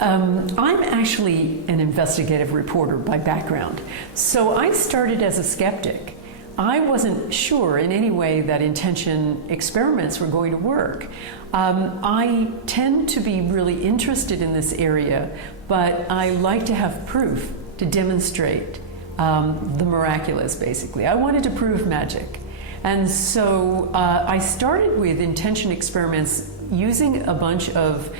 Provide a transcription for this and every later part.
I'm actually an investigative reporter by background, so I started as a skeptic. I wasn't sure in any way that intention experiments were going to work. I tend to be really interested in this area, but I like to have proof to demonstrate the miraculous, basically. I wanted to prove magic. And so I started with intention experiments using a bunch of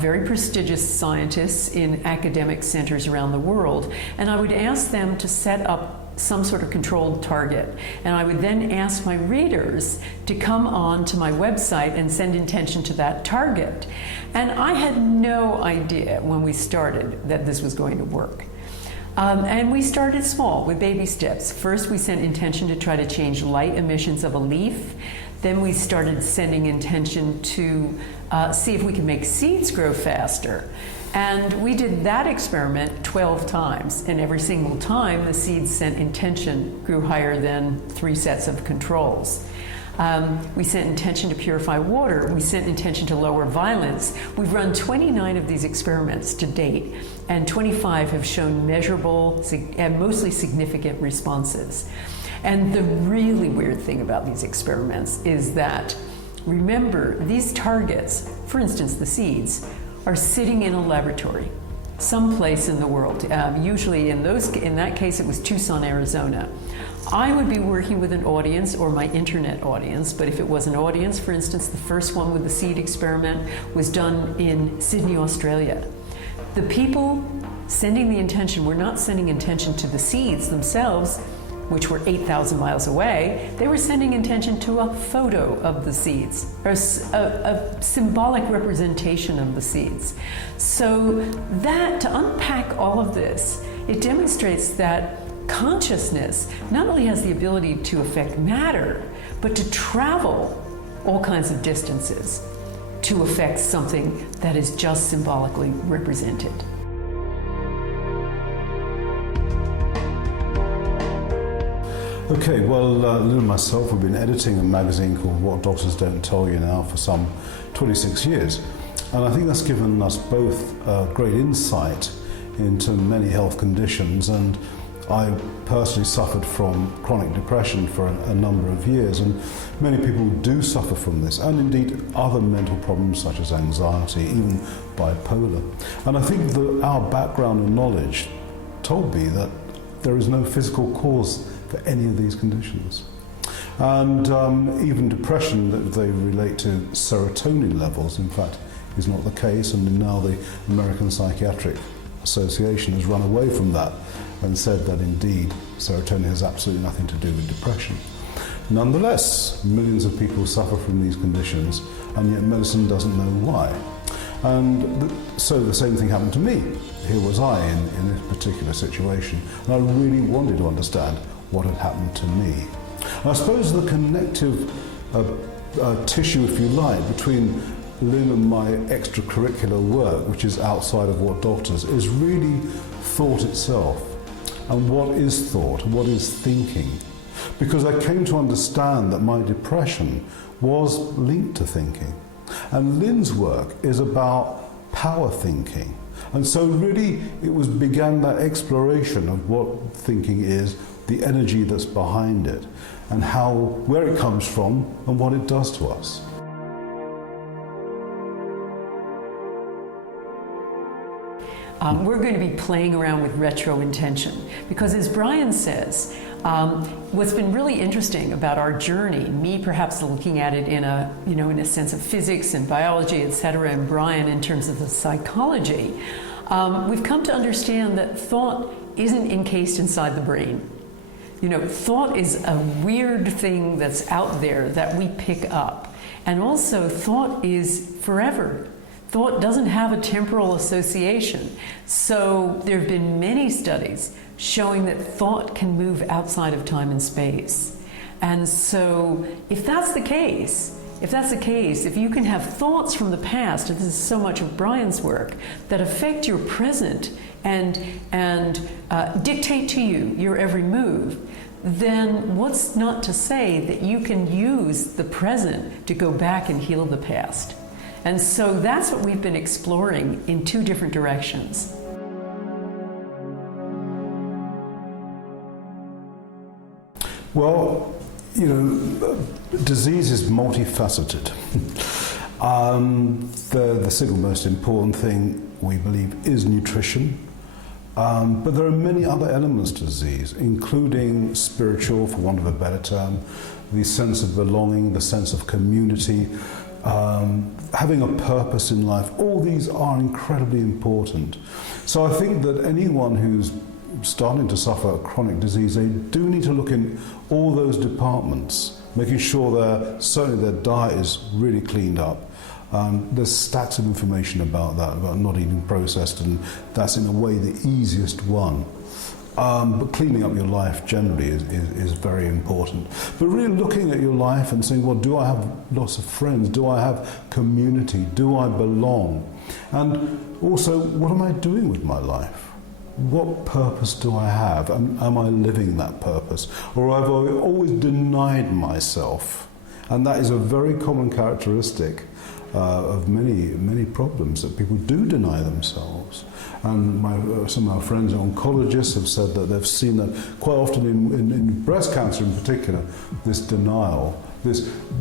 very prestigious scientists in academic centers around the world, and I would ask them to set up some sort of controlled target. And I would then ask my readers to come on to my website and send intention to that target. And I had no idea when we started that this was going to work. And we started small with baby steps. First, we sent intention to try to change light emissions of a leaf. Then we started sending intention to see if we could make seeds grow faster. And we did that experiment 12 times, and every single time the seeds sent intention grew higher than 3 sets of controls. We sent intention to purify water. We sent intention to lower violence. We've run 29 of these experiments to date, and 25 have shown measurable and mostly significant responses. And the really weird thing about these experiments is that, remember, these targets, for instance the seeds, are sitting in a laboratory someplace in the world. Usually in that case it was Tucson, Arizona. I would be working with an audience or my internet audience, but if it was an audience, for instance, the first one with the seed experiment was done in Sydney, Australia. The people sending the intention were not sending intention to the seeds themselves, which were 8,000 miles away. They were sending intention to a photo of the seeds, or a symbolic representation of the seeds. So that, to unpack all of this, it demonstrates that consciousness not only has the ability to affect matter, but to travel all kinds of distances to affect something that is just symbolically represented. Okay, well, Lynne and myself have been editing a magazine called What Doctors Don't Tell You now for some 26 years. And I think that's given us both great insight into many health conditions. And I personally suffered from chronic depression for a number of years, and many people do suffer from this, and indeed other mental problems such as anxiety, even bipolar. And I think that our background and knowledge told me that there is no physical cause for any of these conditions. And even depression, that they relate to serotonin levels, in fact, is not the case, and now the American Psychiatric Association has run away from that and said that indeed serotonin has absolutely nothing to do with depression. Nonetheless, millions of people suffer from these conditions, and yet medicine doesn't know why. And so the same thing happened to me. Here was I in this particular situation, and I really wanted to understand what had happened to me. And I suppose the connective tissue, if you like, between Lynne and my extracurricular work, which is outside of What Doctors, is really thought itself. And what is thought? What is thinking? Because I came to understand that my depression was linked to thinking. And Lynne's work is about power thinking. And so really it began that exploration of what thinking is, the energy that's behind it, and where it comes from and what it does to us. We're going to be playing around with retro intention because, as Bryan says, what's been really interesting about our journey, me perhaps looking at it in a sense of physics and biology, etc., and Bryan in terms of the psychology, we've come to understand that thought isn't encased inside the brain. Thought is a weird thing that's out there that we pick up, and also thought is forever. Thought doesn't have a temporal association. So there have been many studies showing that thought can move outside of time and space. And so if that's the case, if you can have thoughts from the past, and this is so much of Bryan's work, that affect your present and dictate to you your every move, then what's not to say that you can use the present to go back and heal the past? And so that's what we've been exploring in two different directions. Well, you know, disease is multifaceted. The single most important thing we believe is nutrition. But there are many other elements to disease, including spiritual, for want of a better term, the sense of belonging, the sense of community, having a purpose in life. All these are incredibly important. So I think that anyone who's starting to suffer chronic disease, they do need to look in all those departments, making sure that certainly their diet is really cleaned up. There's stacks of information about that, about not eating processed, and that's in a way the easiest one. But cleaning up your life generally is very important. But really looking at your life and saying, well, do I have lots of friends? Do I have community? Do I belong? And also, what am I doing with my life? What purpose do I have? Am I living that purpose? Or have I always denied myself? And that is a very common characteristic of many problems, that people do deny themselves. And some of our friends oncologists have said that they've seen that quite often in breast cancer in particular, this denial, this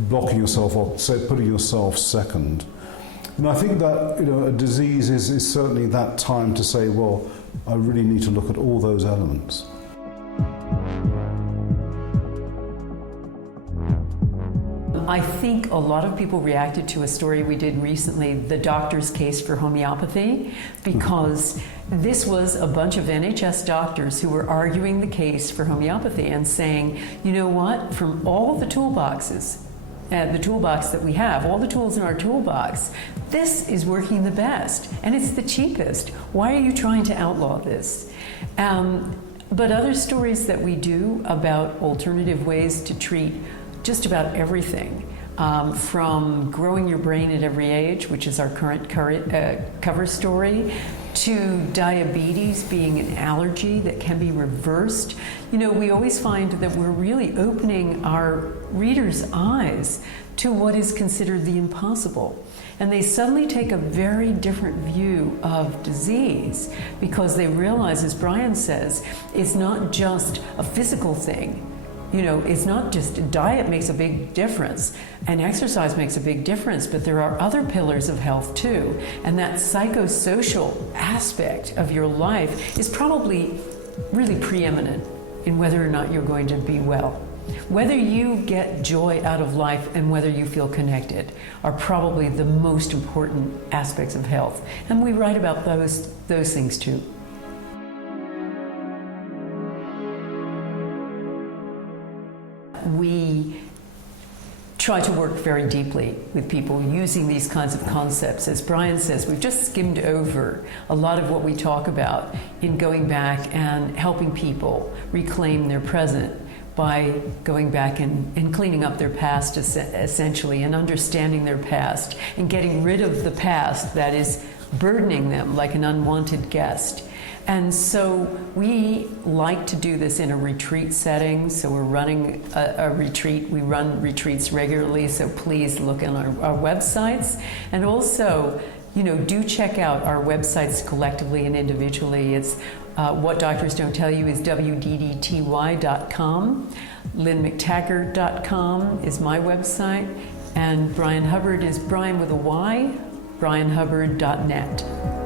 blocking yourself off, putting yourself second. And I think that, you know, a disease is certainly that time to say, well, I really need to look at all those elements. I think a lot of people reacted to a story we did recently, the doctor's case for homeopathy, because this was a bunch of NHS doctors who were arguing the case for homeopathy and saying, you know what, from all the toolboxes, the toolbox that we have, all the tools in our toolbox, this is working the best and it's the cheapest. Why are you trying to outlaw this? But other stories that we do about alternative ways to treat just about everything, from growing your brain at every age, which is our current cover story, to diabetes being an allergy that can be reversed. You know, we always find that we're really opening our readers' eyes to what is considered the impossible. And they suddenly take a very different view of disease because they realize, as Bryan says, it's not just a physical thing. You know, it's not just diet makes a big difference and exercise makes a big difference, but there are other pillars of health too. And that psychosocial aspect of your life is probably really preeminent in whether or not you're going to be well. Whether you get joy out of life and whether you feel connected are probably the most important aspects of health. And we write about those things too. We try to work very deeply with people using these kinds of concepts. As Bryan says, we've just skimmed over a lot of what we talk about in going back and helping people reclaim their present by going back and cleaning up their past, essentially, and understanding their past and getting rid of the past that is burdening them like an unwanted guest. And so we like to do this in a retreat setting. So we're running a retreat. We run retreats regularly, so please look on our websites. And also, you know, do check out our websites collectively and individually. It's What Doctors Don't Tell You is wddty.com. LynneMcTaggart.com is my website. And Bryan Hubbard is Bryan with a Y, bryanhubbard.net.